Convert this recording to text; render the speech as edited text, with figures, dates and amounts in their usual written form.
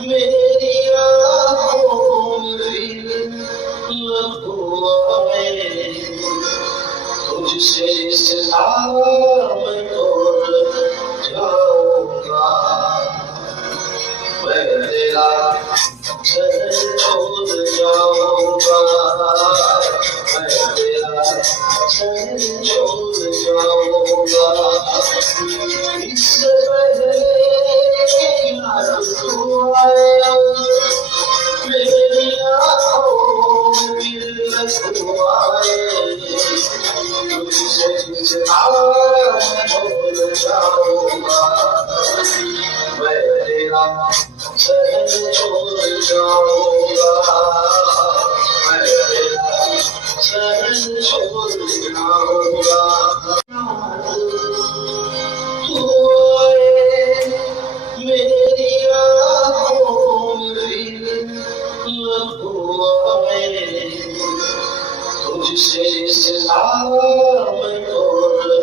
मेरी आँखों में फिर लम्हों में तुझसे सलाम तोड़ जाऊंगा। मैं तेरा चरण छोड़ जाऊंगा। मैं तेरा चरण छोड़ जाऊंगा। इससे पहले यार तू आया मेरी आँखों में फिर तू आए। तुझसे सलाम तोड़ जाऊंगा। मैं तेरा चरण छोड़ जाऊंगा। मैं तेरा चरण छोड़ जाऊंगा। तू आए मेरी आँखों में फिर लम्हों में तुझसे सलाम तोड़